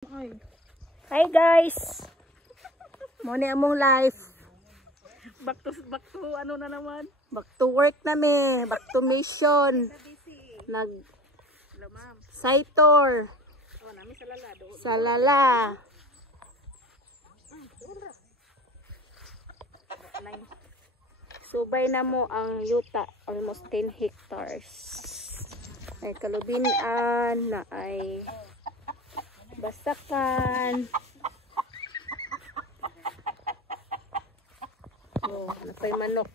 Hi guys. Muna among life. Back to ano na naman? Back to work na mi. Back to mission. Nag site tour. Oh, nami sa lala do. Sa Lala. Subay na mo ang yuta. Almost 10 hectares. Ay kalubinan na ay basakan. Oh, napay manok.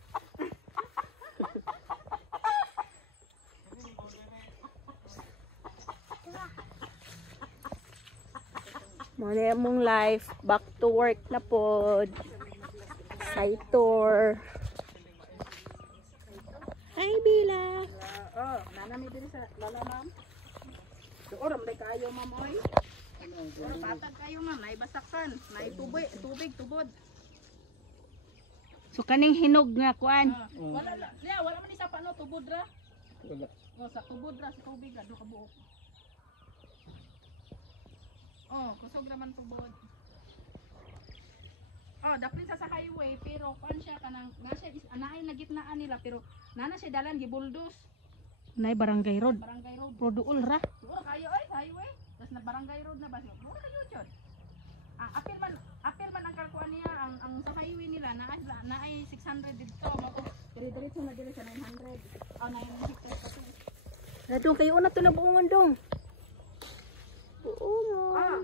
Muna mong life, back to work na pod. Site tour. Hi Bila. Oh, nanami diri sa lala ma'am. Oram day kayo ma'am oy. Patag kayo ma'am, nay basakan, nay tubig, tubod. So kaning hinog nga kuan. Wala man isa pa no tubod ra. Wala. Oh, sa tubod ra sa tubig adto ka buok. Oh, kusog naman tubod. Oh, daplin sa highway pero kuan siya kanang nasa anaay na gitnaan nila pero nana siya dalan gibuldos. Nay barangay road. Barangay road. Roduol ra. Siguro kayo ay highway. Tas na barangay road na ba siya? Mura kayo jud. Apil man ang kalkuan niya ang sa highway nila na ay 600 dito mako. Dire-diretso na dili sa 900. Oh, 900 pa to. Nadong kayo na to na buongon dong. Oo. Ah.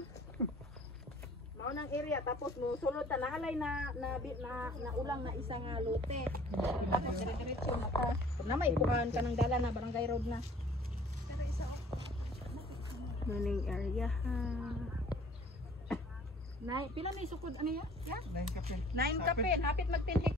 Mao nang area tapos mo sulod ta naalay na ulang na isa nga lote. Tapos dire-diretso na ta. Na may ipukan ka ng dala na barangay road na. Pero isa Maning area ha. Pila na isukod ano ya? 9 kapin. 9 kapin, hapit mag 10